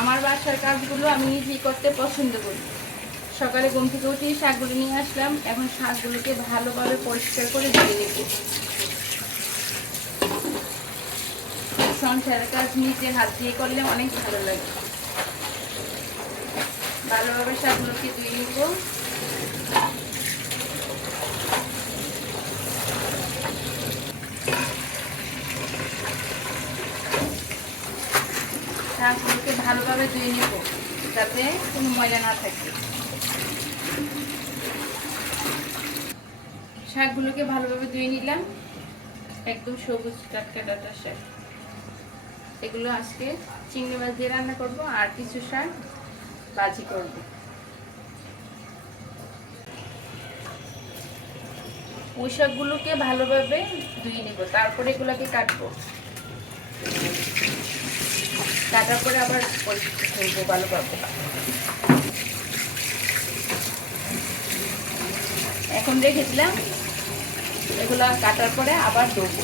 আমার বাসার কাজগুলো আমি নিজেই করতে পছন্দ করি। সকালে ঘুম থেকে উঠে শাকগুলো নিয়ে আসলাম, এখন শাকগুলোকে ভালোভাবে পরিষ্কার করে ধুয়ে নেব। সংসারের কাজ নিজে হাত দিয়ে করলে অনেক ভালো লাগে। ভালোভাবে শাকগুলোকে ধুয়ে নিব। শাকগুলোকে ভালোভাবে ধুয়ে নেব, যাতে কোনো ময়লা না থাকে। শাকগুলোকে ভালোভাবে ধুয়ে নিলাম। একদম সবুজ টাটকা টাটকা শাক। এগুলো আজকে চিংড়ি মাছ দিয়ে রান্না করব, আর কিছু শাক ভাজি করব। পুঁই শাকগুলোকে ভালোভাবে ধুয়ে নেব, তারপরে এগুলোকে কাটবো। কাটার পরে আবার পরিষ্কার করব ভালোভাবে এখন রেখেছিলাম এগুলো কাটার পরে আবার দেবো।